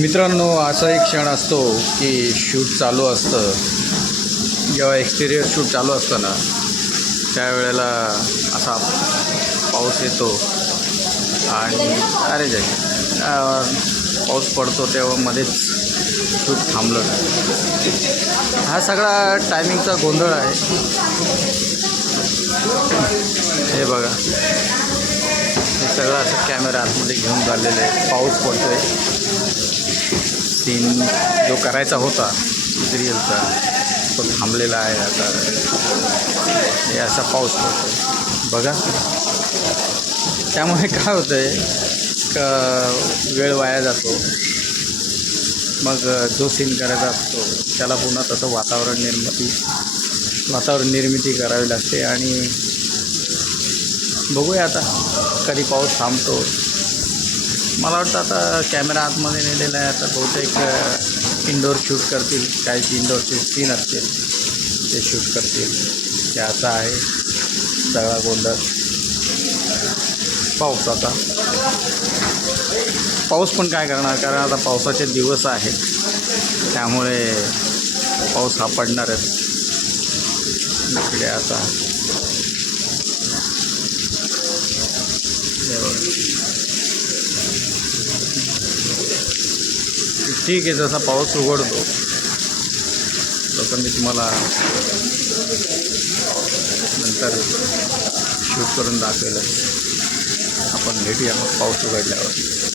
मित्रांनो, असा एक क्षण असतो की शूट चालू असतं. जेव्हा एक्सटेरियर शूट चालू असतं ना, त्यावेळेला असा पाऊस येतो आणि अरे जय पाऊस पडतो तेव्हा मध्येच शूट थांबलं. हा सगळा टायमिंगचा गोंधळ आहे. हे बघा, हे सगळं असं कॅमेरा आतमध्ये घेऊन चाललेलं आहे. पाऊस पडतो आहे. सीन जो करायचा होता सिरियलचा तो थांबलेला आहे आता. हे असा पाऊस पडतो बघा. त्यामुळे काय होतं आहे का वेळ वाया जातो. मग जो सीन करायचा असतो त्याला पुन्हा तसं वातावरण निर्मिती करावी लागते. आणि बघूया आता कधी पाऊस थांबतो. मला वाटतं आता कॅमेरा आतमध्ये नेलेला आहे. आता बहुतेक इंडोर शूट करतील. काही इंडोरचे सीन असतील ते शूट करतील. ते असा आहे सगळा गोंधळ पावसाचा. पाऊस पण काय करणार, कारण आता पावसाचे दिवस आहेत. त्यामुळे पाऊस हा पडणारच. इकडे आता ठीक आहे, जसा पाऊस उघडतो तसं मी तुम्हाला नंतर शूट करून दाखवेल. आपण भेटूया मग पाऊस उघडल्यावर.